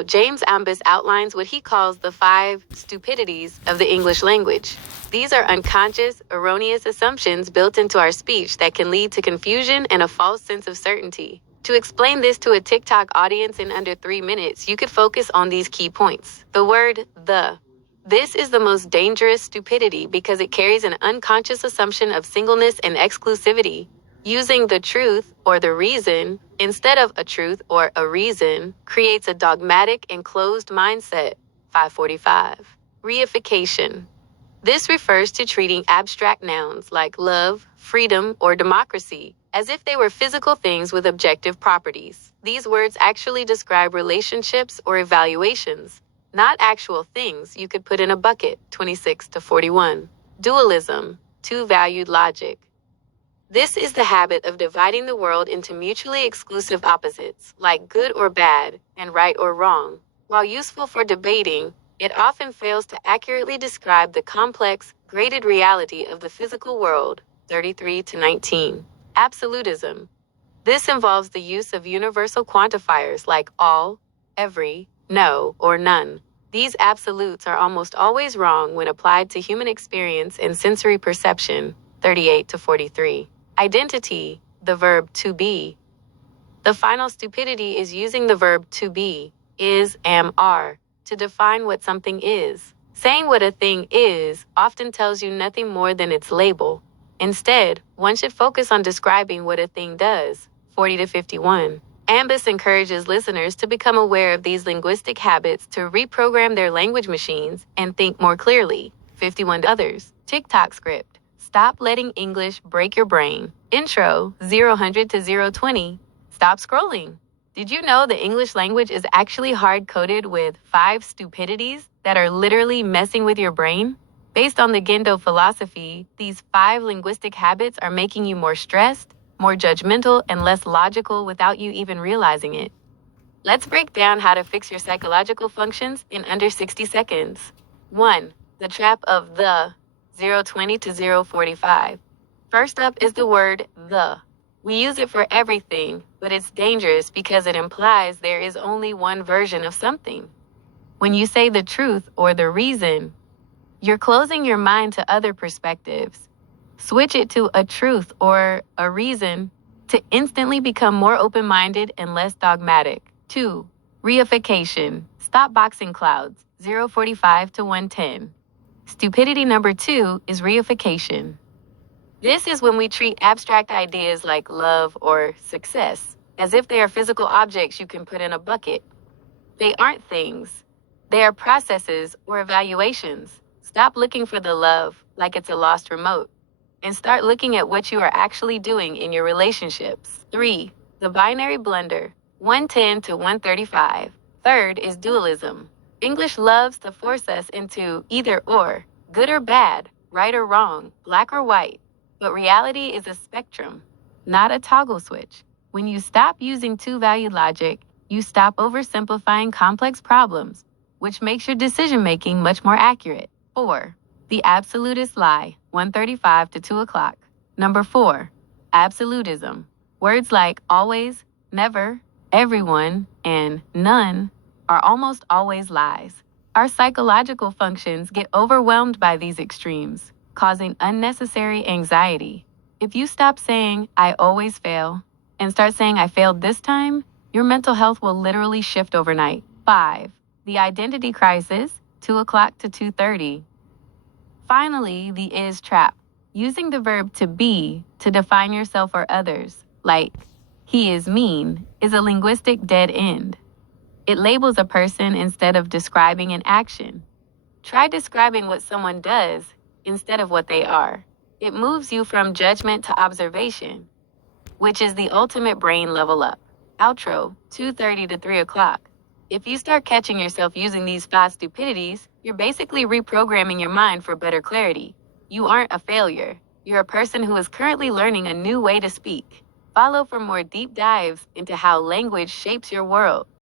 below, James Ambus outlines what he calls the 5 stupidities of the English language. These are unconscious, erroneous assumptions built into our speech that can lead to confusion and a false sense of certainty. To explain this to a TikTok audience in under 3 minutes, you could focus on these key points. The word the. This is the most dangerous stupidity because it carries an unconscious assumption of singleness and exclusivity. Using the truth or the reason instead of a truth or a reason creates a dogmatic and closed mindset. 545. Reification. This refers to treating abstract nouns like love, freedom, or democracy as if they were physical things with objective properties. These words actually describe relationships or evaluations, not actual things you could put in a bucket. 26 to 41. Dualism, two-valued logic. This is the habit of dividing the world into mutually exclusive opposites, like good or bad and right or wrong. While useful for debating, it often fails to accurately describe the complex, graded reality of the physical world. 33 to 19. Absolutism. This involves the use of universal quantifiers like all, every, no, or none. These absolutes are almost always wrong when applied to human experience and sensory perception. 38 to 43. Identity, the verb to be. The final stupidity is using the verb to be, is, am, are, to define what something is. Saying what a thing is often tells you nothing more than its label. Instead, one should focus on describing what a thing does. 40 to 51. Ambus encourages listeners to become aware of these linguistic habits to reprogram their language machines and think more clearly. 51 others. TikTok script. Stop letting English break your brain. Intro, 0-100 to 0-20. Stop scrolling. Did you know the English language is actually hard-coded with 5 stupidities that are literally messing with your brain? Based on the Gendo philosophy, these 5 linguistic habits are making you more stressed, more judgmental, and less logical without you even realizing it. Let's break down how to fix your psychological functions in under 60 seconds. 1. The trap of the, 0-20 to 0-45. First up is the word the. We use it for everything, but it's dangerous because it implies there is only one version of something. When you say the truth or the reason, you're closing your mind to other perspectives. Switch it to a truth or a reason to instantly become more open-minded and less dogmatic. 2. Reification. Stop boxing clouds. 0-45 to 110. Stupidity number 2 is reification. This is when we treat abstract ideas like love or success as if they are physical objects you can put in a bucket. They aren't things. They are processes or evaluations. Stop looking for the love like it's a lost remote and start looking at what you are actually doing in your relationships. 3. The binary blunder, 110 to 135. Third is dualism. English loves to force us into either or, good or bad, right or wrong, black or white. But reality is a spectrum, not a toggle switch. When you stop using two-valued logic, you stop oversimplifying complex problems, which makes your decision-making much more accurate. 4. The absolutist lie, 1:35 to 2 o'clock. Number 4. Absolutism. Words like always, never, everyone, and none are almost always lies. Our psychological functions get overwhelmed by these extremes, causing unnecessary anxiety. If you stop saying, I always fail, and start saying, I failed this time, your mental health will literally shift overnight. 5. The identity crisis, 2 o'clock to 2:30. Finally, the is trap. Using the verb to be to define yourself or others, like, he is mean, is a linguistic dead end. It labels a person instead of describing an action. Try describing what someone does instead of what they are. It moves you from judgment to observation, which is the ultimate brain level up. Outro, 2:30 to 3 o'clock. If you start catching yourself using these 5 stupidities, you're basically reprogramming your mind for better clarity. You aren't a failure. You're a person who is currently learning a new way to speak. Follow for more deep dives into how language shapes your world.